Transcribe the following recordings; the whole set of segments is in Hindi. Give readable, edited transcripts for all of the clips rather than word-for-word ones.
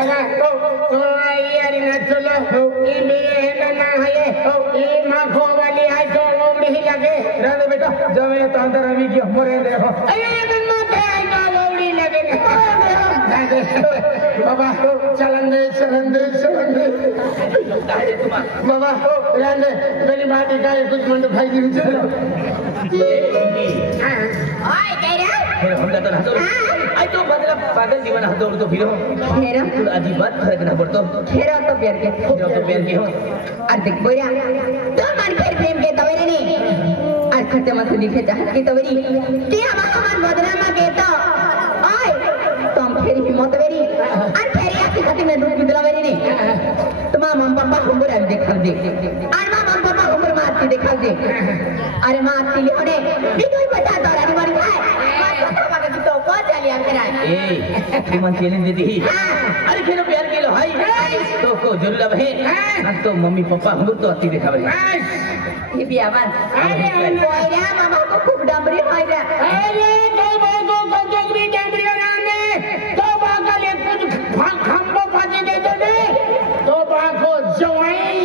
बघा यार ना चलो ये बेहना ना है ये माखो वाली है तो ओवड़ी ही लगे रहने बेटा जब ये तो अंदर अभी की हमरे देखो अरे बिन्नो के आई तो ओवड़ी लगे बाबा चलन दे बाबा रहने मेरी बात का कुछ मंड भाई दी चलो ओए तेरा फिर हम जाता ना तो आई तो मतलब पागल जीवन हाथ दौड़ तो फिर हो खेरा तो अजीब बात फर्क ना पड़तो खेरा तो प्यार के फिर तो प्यार की हो और देख बोया तो मन फिर प्रेम के तवेरे नहीं और खर्चे मत लिखे चाहत की तवेरी कि हमार बदनामा के तो ओए तुम फिर हिम्मत वेरी और फिर आती खाती में डूब दिला वेरी नहीं तुम मम पापा उम्र अब देखा दे और मम पापा उम्र मारती देखा दे अरे मारती होने बिल्कुल बता दो रानी मारी भाई तो को चलिया कराए ए श्रीमान चैलेंज देती ही अरे खेलो प्यार के लो भाई तो को जरूर अब है तो मम्मी पापा हम तो अति देखा भाई ये भी आवाज अरे कोयरा मामा को खूब डांबरी होइरा अरे तो बागो को जगरी डांबरी राने तो बागा ले कुछ खंबो फाजी दे दो ने तो बागो जवाई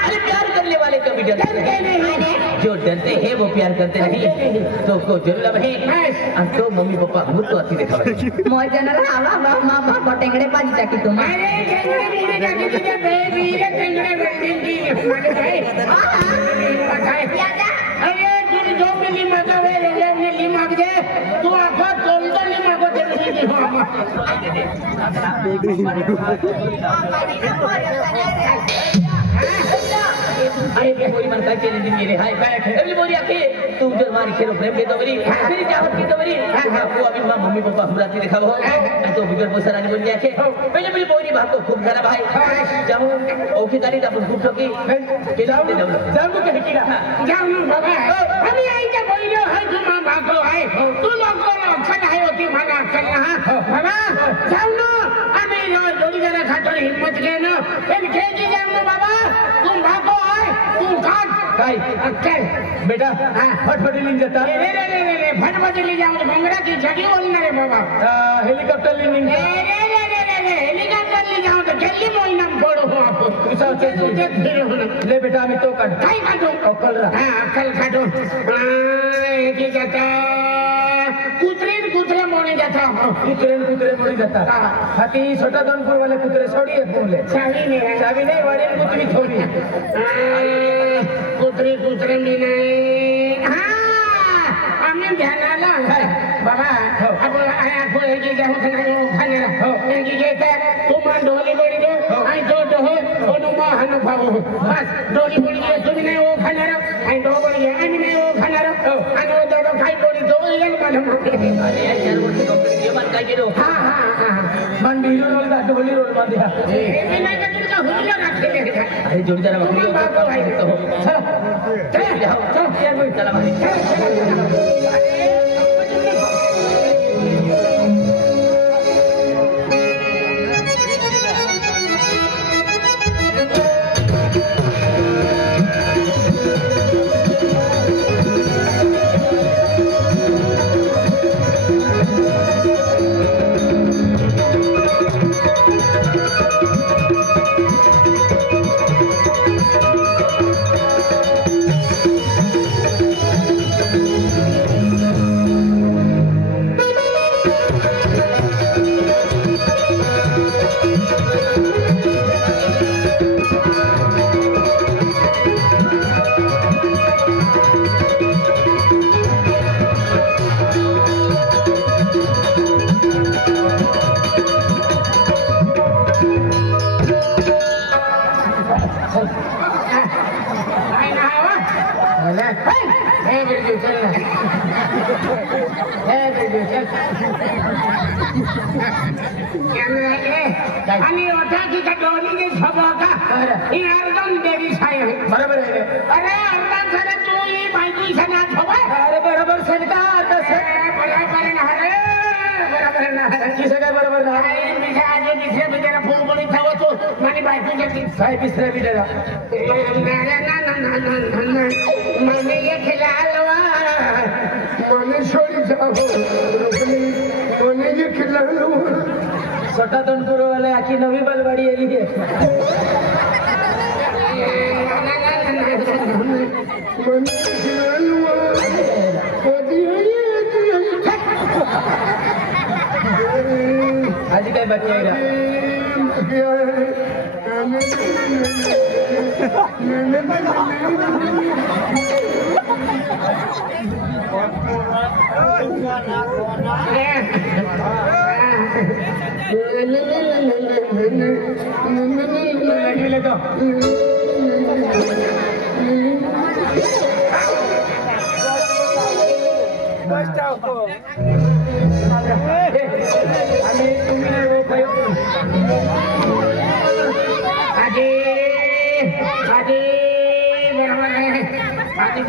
अरे प्यार करने वाले कभी डरते नहीं जो डरते हैं वो प्यार करते नहीं तो को जरूर अब है तो मम्मी पापा हम तो अति देखा भाई मोर जनर आवा मामा बटेंगड़े पाजी जाकी तुम अरे टेंगड़े मीरे जाकी तुझे बेबी रे टेंगड़े वेल्डिंग की माने भाई अरे तू जो मिली मजा वे रे ने ली माग दे तू आखो तोल तो ली मागो दे दी मामा अरे कोई मन का चैलेंज नहीं है हाय अभी बोली आके तुम जो हमारी खेलो प्रेम के तो बरी फिर चाहत की तो बरी आपको अभी मां मम्मी पापा हमरा के देखा हो तो बिगर पोसा रानी बोल जाके पहले मुझे बोली बात को खूब करा भाई जाओ ओके तारी तब खूब ठोकी के जाओ के कह की रहा जाओ बाबा अभी आई के बोलियो है तू मां भागो है तू लोग को अक्कल है होती माना अक्कल हां बाबा जाओ ना अभी लो जोड़ी जरा खाटो हिम्मत के ना इन खेजी जाओ ना बाबा तुम भागो है तुम काट काय अक्कल बेटा फटफट लिंग जाता रे फटफट ली जाओ भंगड़ा की जगी बोलना रे बाबा हेलीकॉप्टर लिंग रे हेलीकॉप्टर ली जाओ तो जल्दी मोइना फोड़ो आप ले बेटा अभी तो काट काय काटो अक्कल रहा हां अक्कल काटो की जाता कुतरे मोने जाता कुतरे मोड़ी जाता हाथी छोटा दोनपुर वाले कुतरे छोड़ी है बोले चाबी नहीं वाड़ी कुछ भी थोड़ी कुतरे भी नहीं हाँ हमने ध्यान आला बाबा अब आया को एक जाओ खाने एक जेता तुम डोली बोली दो आई तो हो ओनुमा हनु पाओ बस डोली बोली दो तुम नहीं वो खाना रो आई दो बोली आई नहीं वो खाना रो अनो दो खाई बोली दो ये मालूम अरे यार चार वर्ष कंप्लीट किया मन का के दो हां मन बीरो रोल दा डोली रोल मार दिया ए नहीं का तुमका हुलिया रखे ले अरे जोड़ी जरा बकरी हो चलो जाओ यार कोई चला भाई आणि ओठा की डोली के छबका इ अर्धन देरी छाय बरोबर आहे अरे अर्धन सर तू ही बायको सना छबा अरे बरोबर सरका तसे बरोबर ना किसे काय बरोबर ना मी आजे दिसे बिचारा फोन कोणी थावो तो मानी बायको के साहेब बिसरे बिचारा ना माने ये खिलालवा माने छोड़ी जाओ माने ये छोटा दोनपुर वाले आखी नवी बलवाड़ी एली है आजी काय बाकी आहे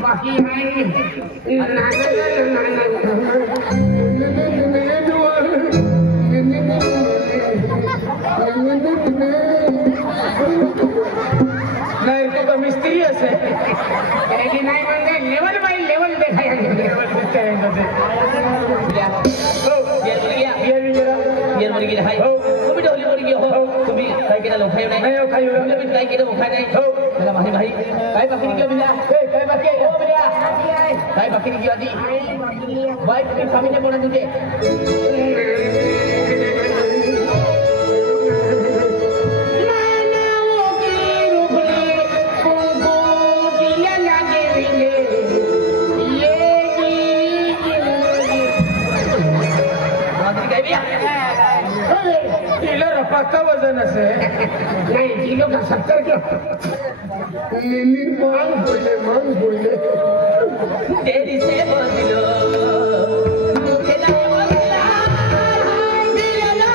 बाकी है नाही तो का मिस्त्री असे नाही म्हणजे लेवल बाय लेवल बियर मरी गेले हाय तुम्ही ढोली मरी गेले हो तुम्ही काय केलं लोक खाय नाही खाय तुम्ही काय केलं लोक खाय नाही मला माही भाई काय बाकी निघलं बिला काय बाकी हो बिला काय बाकी निघली आधी बाय तुम्ही सामने बोला तुझे पक्का वजन असे नहीं किलो का 70 क्यों नीली मांग बोले तेरी से बदलो मुझे ना बदला दिल ना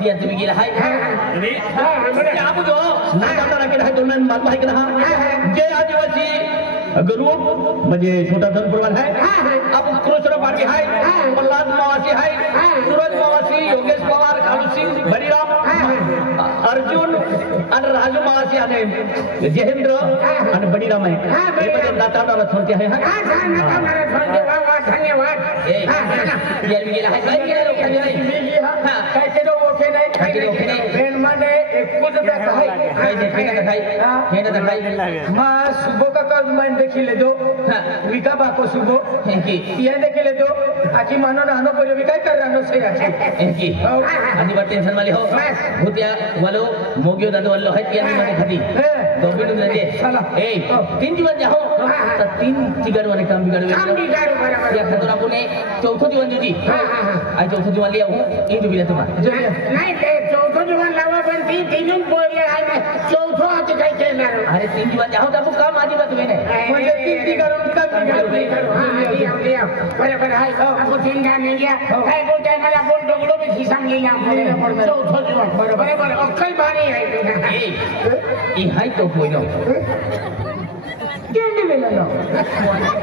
biar तुम्ही गेला हाय क्या बुझो ना जाता केला हाय तुम्ही माल माहिती केला जे आदिवासी ग्रुप म्हणजे छोटा धनपुरवाल आहे अब कृष्ण पाटी आहे प्रल्हाद मावासी आहे सूरज मावासी योगेश पवार कालू सिंग बलिराम अर्जुन आणि राजू मावासी आहे जयेंद्र आणि बलिराम आहे हे म्हणजे नाताळाला थोडते आहे धन्यवाद बियर मी गेला हाय काय गेला लोकांनी काय केलं ओके नाही काय केलं ओके नाही ट्रेन मध्ये एकूच बेटा आहे काय देखील काय मा सुबो का कद मान देखिले दो विका बाको सुबो ये देखिले दो आकी मानो नानो बोले विका कर रानो से आकी आधी बार टेंशन वाले हो भूतिया वालो मोगियो दादो वालो है तिया मध्ये खाती दो बिडू दे चला ए 3 दिवस जाओ तर 3 तिगड वाले काम बिगड़ या खतरा पुणे चौथो दिवस जुजी आज चौथो दिवस लिया हो इन जो बिला तुम्हारा नाही ते चौथो दिवस लावा पण तीन बोलले आहे चौथो आता काय केलं अरे 3 दिवस जाओ तर काम आधी बात होय नाही म्हणजे 3 तिगड काम बरोबर आहे आपण तीन गाणे घ्या काय बोलताय मला बोल डोगडो मी खिसामलेला चौथो दिवस बरोबर अक्कल भारी आहे ई हाय तो कोइलो केंडी मिळालो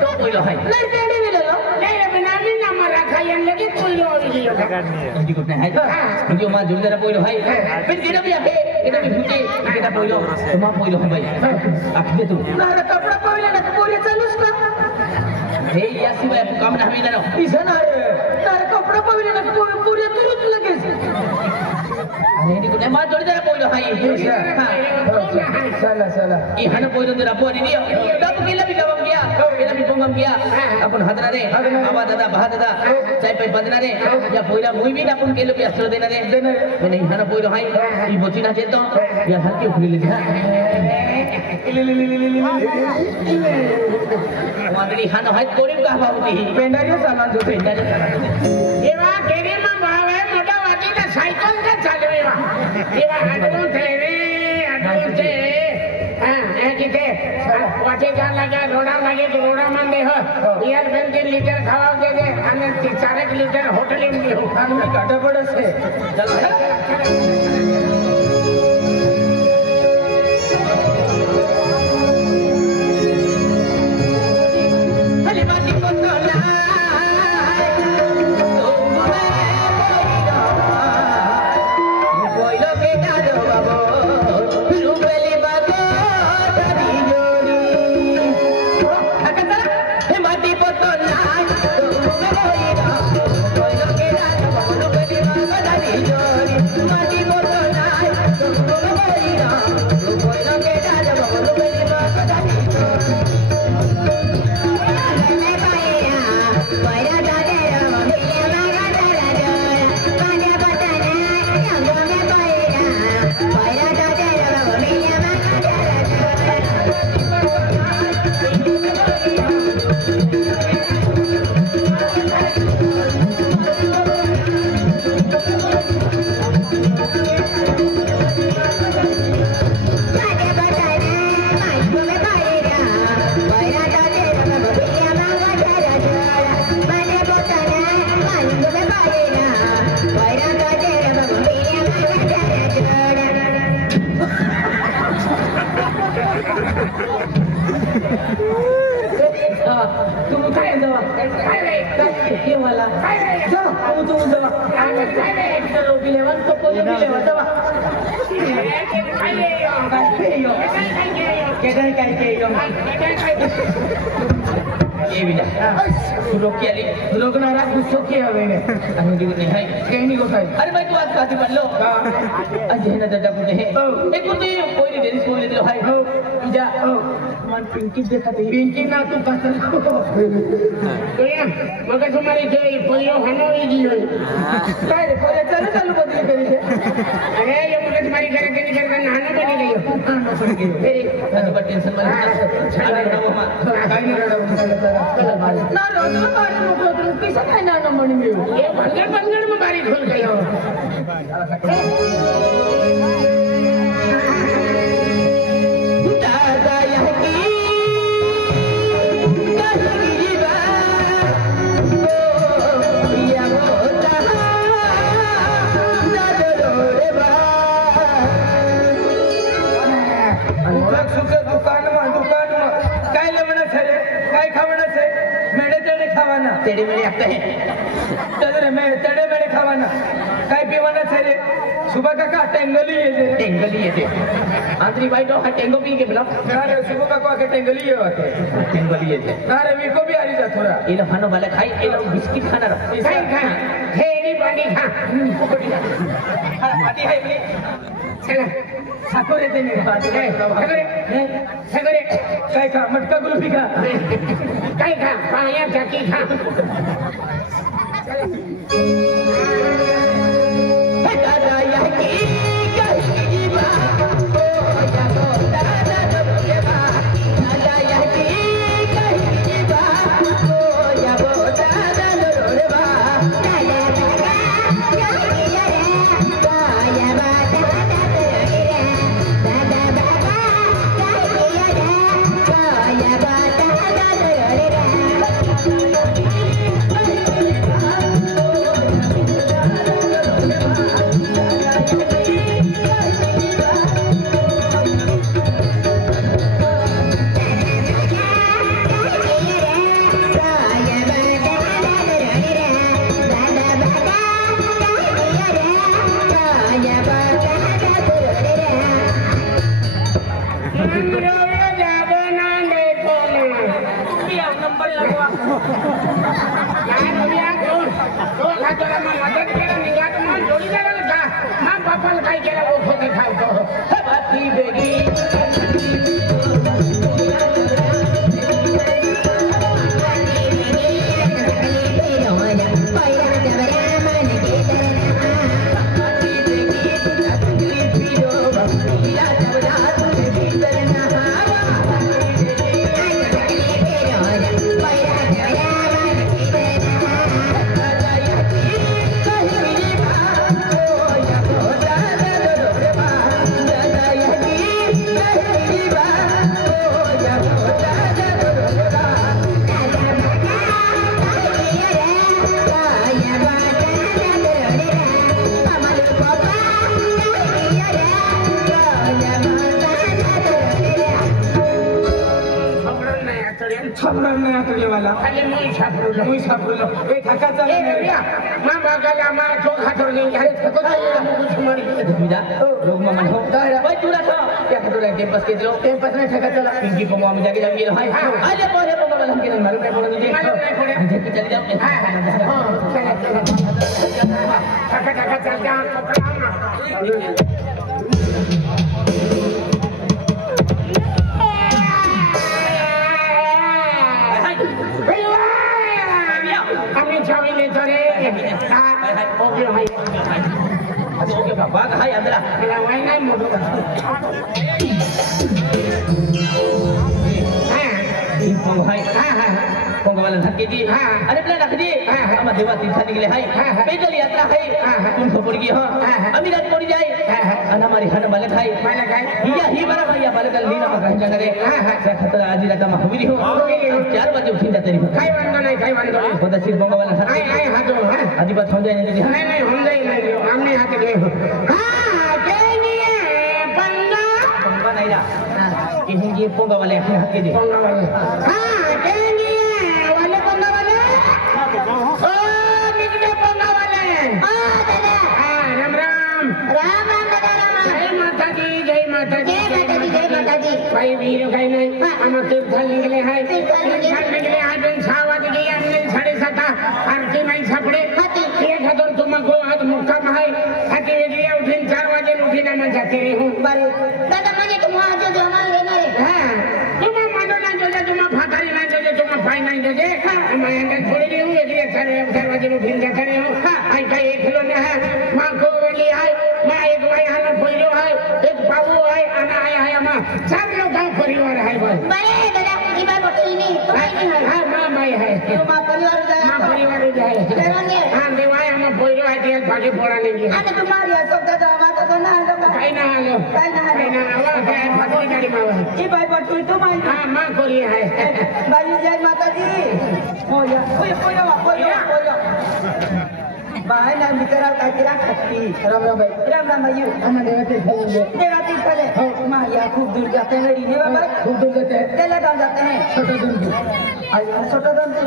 तो कोइलो हाय नाही केंडी मिळालो नाही रे बनामी ना मला खायन लगे कोइलो ओरिजियो इंटी कुठे हाय इंटी मा जुलदरा कोइलो हाय फिर केना भी आहे केना भी भुजे केना कोइलो तुम्हा कोइलो हाय भाई आखदे तू ना कपडा पावले ना पोरे चालूस का हे या शिवाय आपण काम नाही देणार इसन ना कपडा पावले ना पोरे तुरुच लगेच अरे ini kuda ma jodi dara poilo hai चला चला i hana poilo dara po ni dia dapat kila bi gawam dia kila bi pongam dia apun hadra de aba dada bah dada cai pai badna de ya poila mui bi apun kilo bi asro dena de नहीं hana poilo hai i bocina cheto ya halki ukhli le dia wagri hana hai korim ka babuti पेंडारियो सामान जो एवा केरी मा भावे मोठा वाटीला सायकल का चालवेवा एवा हटून थे रे हटून थे हां याची के वाचे जा लगे रोड़ा मान दे हो यार बेन 3 लीटर खावा दे दे हमें 4 लीटर होटल में हो हमें काटा पड़ा से चलो तुम काय जावा काय रे काय मला काय रे जा तू जावा काय रे चलो बिलेवन तो कोणी बिलेवा जावा काय रे ये बिना तू लोग क्या ले तू लोग ना रात गुस्सा किया हुए ने अनु जी नहीं है कहीं नहीं होता है अरे भाई तू आज काती पढ़ लो आज है ना दादा बुझे है एक तो कोई नहीं देरी स्कूल ले लो भाई हो जा मन पिंकी देखा थे पिंकी ना तू कसर तो या मगर तुम्हारी जो पोलियो हनो ही जी हो काय रे पोलियो चलो चालू बदली करी थे अरे ये मुझे तुम्हारी घर के निकल कर नहाने बनी गई हो नहाने पड़ गई तेरी तो टेंशन मत ले रहा वो काय नहीं रहा ना रो ना बारी मुको तो कैसे काय ना मनी में ये भंगड़ में बारी खुल गई हो दादा यही कहिबा ओ या होता दादरो रे बा दुकान सुके दुकान में काय लेवना छे रे काय खावना छे मेडे तेडे खावाना तेरे मेरे आते हैं तेरे मेडे खावाना काय पीवाना छे रे सुबह काका टेंगली टेंगली है आंतरी भाई तो टेंगो पी के बुला अरे सुबह काका के टेंगली है वाके टेंगली है अरे वी को भी आ रही जा थोड़ा ये लोग खाना वाला खाई ये लोग बिस्किट खाना रहा खाई खा हेरी बंडी खा पार्टी है ये चला साकोरे देने बात है सगरे काय खा मटका गुल्फी खा काय खा पाया चाकी खा दादा यही कहिबा ओ या होता दादरो रे बा दादा यही कहिबा ओ या होता दादरो रे बा Bye. बाप नाही तुझे वाला खाली मुई सापडलो मुई सापडलो ए ठाका ए चला बेबिया मा बागाला मा तो खातर नाही अरे थको कुछ मारी Mida, लोग ममन हो भाई तू रखा क्या खतरा है टेम्पस के दिलो टेम्पस में ठाका चला पिंकी को मुंह में जाके जाके हाय आले बोले को बोले हमके मारो मैं बोल दीजिए मालूम नहीं पड़े चल जाओ थका थका चलते हैं पकड़ा আমি চাবিলে ধরে ওকে ভাই Aduh, oke Pak. Bang, hai Andra. lawanan mo do Pong hai. Pong kawalan hak keji. Ada plan nak keji. Ama dewa tirsan gile hai. Pedal yatra hai. Tun ko pergi ha. Ami rat pori jai. Ana mari hana balak hai. Iya hi bara bhaiya balak lina makan jana re. Saya khatra aji rata mahbili ho. 4 बजे उठी जाते रही. kai wando nai kai wando Boda sir pong kawalan hak. ai hado Adi bat honjai ne keji. नहीं नहीं हम नहीं हमने हाथ के हाँ केनिए पंगा Pong naik dah. Ini je pong kawalan hak keji. पंगा वाले हाँ केनिए वाले पंगा वाले ओ निकले पंगा वाले हाँ दादा हाँ राम राम राम राम दादा राम जय माता दी जय माता दी जय माता दी जय माता दी भाई वीर कहीं नहीं हम तीर्थल निकले हैं तीर्थल निकले आज दिन 6 बजे गई हमने 7:30 आरती नहीं छपड़े हाथी एक हदर तुमको आज मुक्काम है हाथी वेगळी उठीन 4 वाजे उठीन मग जाते रे हूँ बारे दादा म्हणजे तुम्हाला जो जो हमारे रहना है हाँ तुम्हें मानो ना जो तुम्हें फाकारी ना जो तुम्हें फाई नहीं जो मैं अंदर छोड़ रही हूँ वेगळी 4 वाजे उठीन जाते रे हूँ आई का एक किलो ने है माँ को वेली है माँ एक भाई हाल पोइलो है एक बाबू है आना आया है माँ सब लोग का परिवार है बस बारे दादा की बात होती नहीं तो नहीं है हाँ माँ भाई है तुम्हारा परिवार जाए माँ परिवार जाए तेरंगे हाँ देवाय हम पोइलो है तेल भागे फोड़ा लेंगे आने तुम्हारी सब दादा हमारा तो ना लोग काही ना आलो काही ना आलो. काही ना आवा काय पत्नी गाडी मावा की बाई पटली तुम्हारी हा माँ कोरी है बाई जय माता दी होया होया होया होया होया बाई ना बिकरा काय करा खट्टी राम राम भाई राम राम भाई हम देवते खेलेंगे देवाती फले माया खूब दूर जाते हैं रीने बाबा खूब दूर जाते हैं तेला गांव जाते हैं छोटे दिन की आज छोटा दम से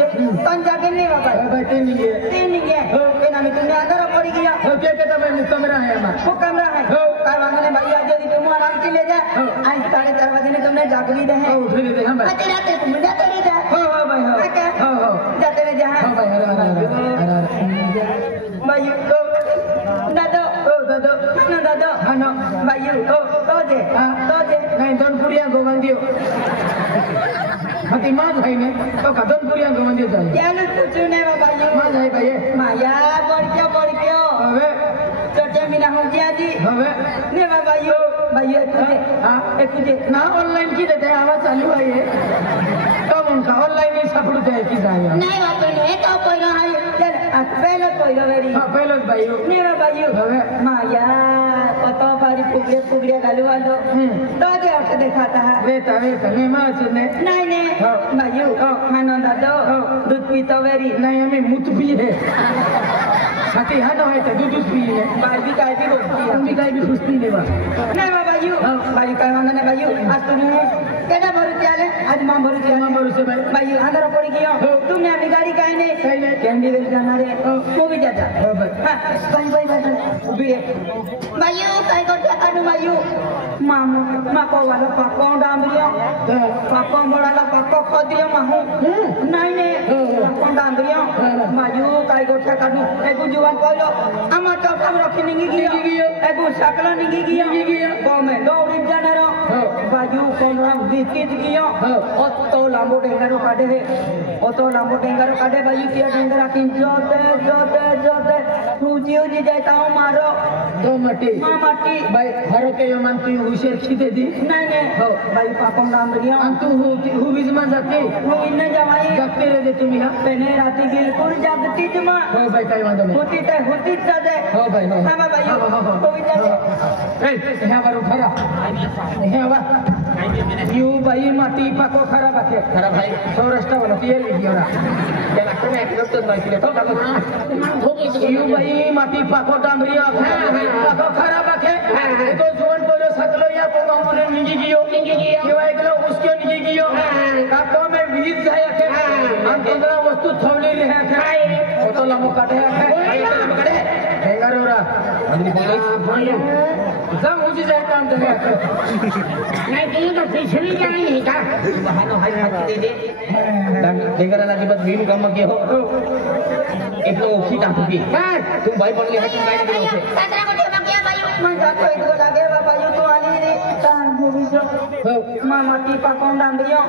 कौन जाके नहीं बाबा बैठे नहीं है तीन नहीं है ये ना तुमने अंदर पड़ी गया क्या कहता मैं कमरा है हमारा वो कमरा है काय वांगने भाई आज यदि तुम आराम से ले जा आज 4:30 बजे ने तुमने जागरी दे है उठ दे हम भाई आते रात तुम जाते नहीं जा हो भाई हो हो जाते रह जा हो भाई हरा भाई दादा दादा ना दादा हानो भाई तो जे नहीं दोन पुरिया गोवन दियो हती मां भाई ने तो कदम पुरिया गोवन दियो जाए क्या न पूछू ने भाई मां भाई भाई माया बढ़ क्या हवे छोटे मीना हो गया जी हवे ने भाई तुझे हां एक तुझे ना ऑनलाइन की देते आवाज चालू है ये कब उनका ऑनलाइन नहीं सापड़ू जाए की जाए नहीं बाप ने एक कोई ना है चल पहले कोई गवेरी हां पहले भाई ने भाई हवे माया पतो पारी पुगड़े गालू वालो तो जे अर्थ दिखाता है वेता नहीं मां चने नहीं नहीं भाई खाना दादो दूध पीतो वेरी नहीं हमें मुत पी है साथी हां है तो दूध पी है भाई भी काय भी होती है हम भी काय भी खुश पी लेवा नहीं भाई भाई काय वांगा ने भाई आज तुम केना भरू चाले आज मां भरू चाले नंबर से भाई भाई अंदर पड़ी गयो तुमने अपनी गाड़ी काहे नहीं कैंडी वेल जाना रे मूवी जाता हां भाई उभी है भाई काय करता कानु भाई मामू माको वाला पाको डांबरिया पाको बड़ाला पाको खदियो माहू नहीं नहीं पाको डांबरिया मायू काय करता कानु एगु जुवान कहलो आमा तो हम रखी निगी गियो एगु सकला निगी गियो कमे दौड़ी जाना रो बाजू कोन राम बिकित गियो ओतो लांबो डेंगारो काढे बाजू किया डेंगरा किन जोते पूजियो जी जाता मारो दो मटी माटी भाई हरो के यो मान तू हुशेर खीते दी नहीं हो भाई पापम नाम गियो हम तू हु बिजमा जाते वो इन्ने जवाई जागते रहे तुम्ही हा पहने राती बिल्कुल जागती जमा हो भाई काय वांदो नहीं होती जाते हो भाई हो हां भाई कोई जाते ए यहाँ पर उठा यहाँ पर यू भाई माटी पाको खराब आके खराब भाई सौराष्ट्र वाला तेल लियो ना क्या लगता है एक तो भाई के तो यू भाई माटी पाको डांबरिया पाको खराब आके तो जोन बोलो सकलो या पोगा मोने निगी गियो किवा एकलो उसके निगी गियो काको में बीज जाया के वस्तु थवली ले है काय फोटो लमो काटे है हेंगारोरा आदमी बोलो जम मुझे जाए काम दे नाही ती तो पिछली जाणी का बहानो हाय हाथ दे दे डेंगरा लागे बस मीनू काम के हो एक तो ओखी टाकी तुम भाई पड़ले है तुम काय नहीं करो सतरा को ठेवा किया बायू मैं जातो इधर लागे बाबा यू तो आली रे तान भूमि जो मामा टीपा कौन डाल दियो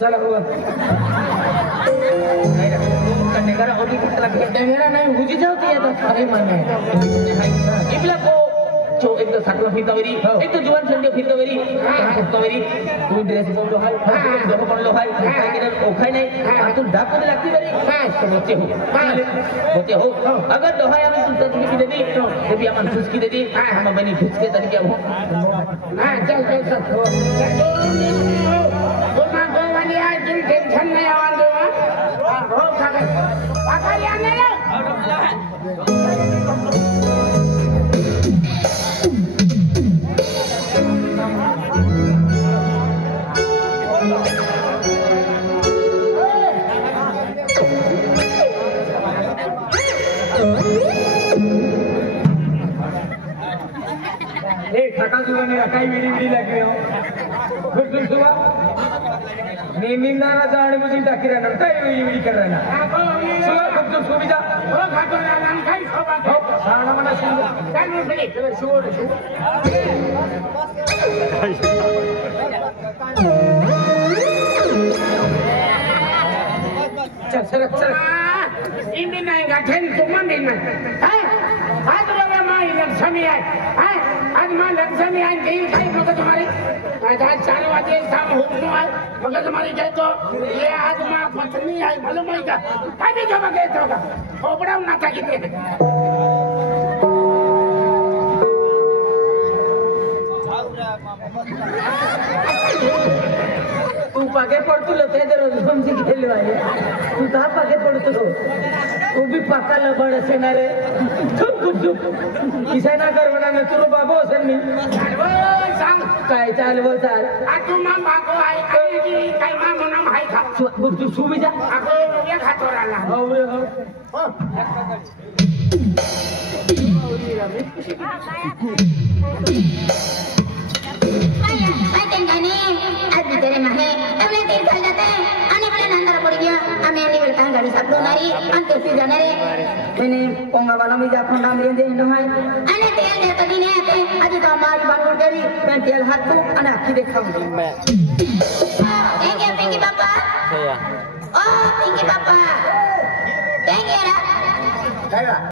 चलो हुआ डेंगरा ओडी कितना लगे डेंगरा नहीं मुझे जाती है तो अरे माने इबला को जो एक तो सातवा फिरता वेरी एक तो जुवान संडे फिरता वेरी फिरता वेरी तू ड्रेस पहन लो हाय जो पहन लो हाय काय के ओखाय नहीं तू डाक को लगती वेरी तो बच्चे हो अगर दोहाय हम तू तक की दे दी तो भी हम खुश की दे दी हम बनी खुश के तरीके हो हां चल तुम्हा को वाली आज तुम टेंशन नहीं आवाज दो हो सके पाका याने लो ठका सुबह ने अकाई विडी विडी लगी हो गुड सुबह निंदाना जाने मुझे टाकी रहना काय विडी विडी कर रहना सुबह गुड सुबह जा हो खातो ना नाम काय सोबा हो साणा मना सिंह काय म्हणते चल शुभ चल चल चल इमी नाही गाठेन तुम्हा दिन हाय आज बाबा माई लक्ष्मी आहे हाय आज मां लक्ष्मी आहे देईल काय मग तुम्हारी आज 4 वाजे शाम हुकम आहे मग तुम्हारी कहतो ये आज मां पत्नी आहे मालूम आहे का काय मी जमा कहतो का खोबडा नाका किती तू पागे पडतो ते जर समजी गेलो आहे तू का पागे पडतो तू भी पाका लबड असे ना रे चुप चुप किसा ना करवना न तुलो बाबो असेल मी सांग काय चालव चाल आ तुम्हा बाको आहे काय मा म्हणून आहे का तू सुबी जा अगो ये खातो राहिला हो रे हो हो मैं टेंगाने आज बिचारे माहे एवढे तीन साल जाते आणि आपल्या नंतर पड गया आम्ही आणि वेळ काय गाडी सापडू नारी आणि तेसी जाणारे मैंने पोंगा वाला मी जा फोन नाम दे नो हाय आणि तेल देतो दिने येते आज तो मारी बांगुर करी पण तेल हात तू आणि आखी देखाव पिंकी पापा ओ पिंकी पापा